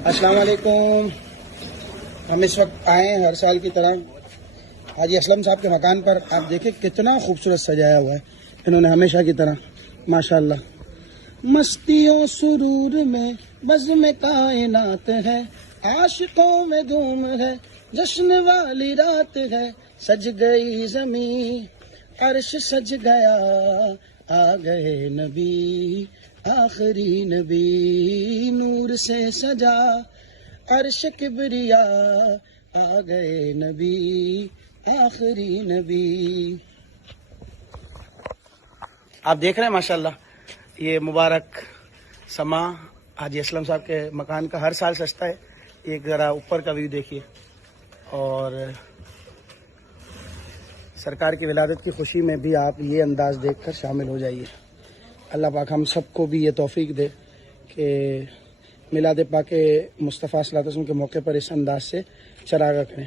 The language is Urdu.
السلام علیکم. ہم اس وقت آئے ہیں ہر سال کی طرح حاجی اسلم صاحب کے مکان پر. آپ دیکھیں کتنا خوبصورت سجایا ہوا ہے انہوں نے ہمیشہ کی طرح ماشاءاللہ. مستیوں سرور میں بزم کائنات ہے، عاشقوں میں دھوم ہے، جشن والی رات ہے. سج گئی زمین عرش سج گیا، آ گئے نبی آخری نبی. نور سے سجا عرش کبریا، آ گئے نبی آخری نبی. آپ دیکھ رہے ہیں ماشاءاللہ یہ مبارک سما حاجی اسلم صاحب کے مکان کا ہر سال سجتا ہے. ایک ذرا اوپر کا ویو دیکھیے اور سرکار کی ولادت کی خوشی میں بھی آپ یہ انداز دیکھ کر شامل ہو جائیے. اللہ پاک ہم سب کو بھی یہ توفیق دے کہ میلاد پاک مصطفیٰ صلی اللہ علیہ وسلم کے موقع پر اس انداز سے چراغاں کریں.